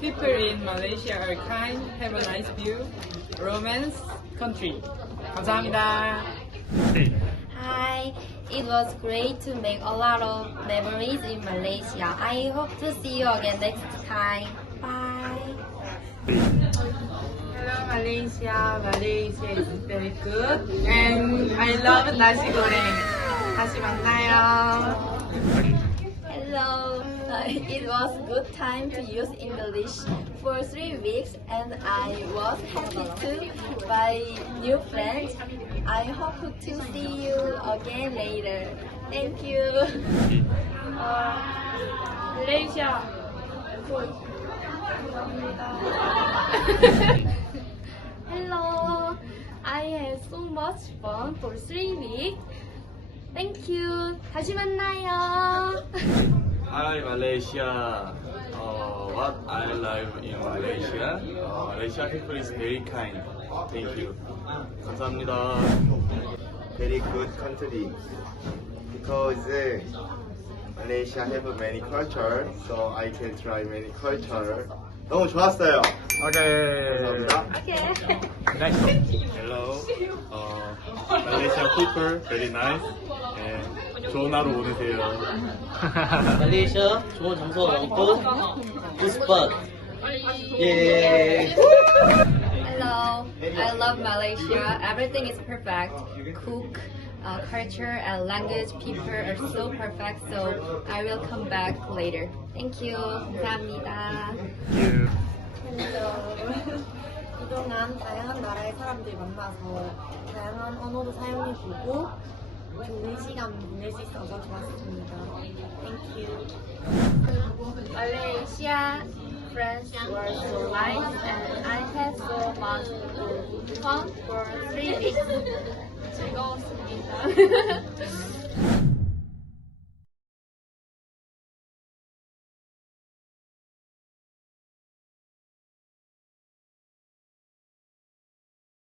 People in Malaysia are kind, have a nice view, romance, country. 감사합니다. Hi, it was great to make a lot of memories in Malaysia. I hope to see you again next time. Bye. Hello Malaysia. Malaysia is very good and I love nasi goreng. 다시 만나요. Hello, it was good time to use English for 3 weeks and I was happy to buy new friends. I hope to see you again later. Thank you. Malaysia. Hello, I had so much fun for 3 weeks. Thank you. 다시 만나요. Hi Malaysia. What I love in Malaysia. Malaysia people is very kind. Thank you. 감사합니다. Very good country because Malaysia have many culture, so I can try many culture. 너무 좋았어요. 감사합니다. Okay. Hello. Malaysia people very nice. 좋은 하루 보내세요. 말레이시아 좋은 장소 많고 굿스팟. 예. Hello, I love Malaysia. Everything is perfect. Cook, culture, and language. People are so perfect. So I will come back later. Thank you. 감사합니다. 그동안 다양한 나라의 사람들 만나서 다양한 언어도 사용해보고 좋은 시간 보낼 수 있어서 좋았습니다. Thank you. Malaysia friends were so nice and I had so much fun for 3 weeks. 즐거웠습니다.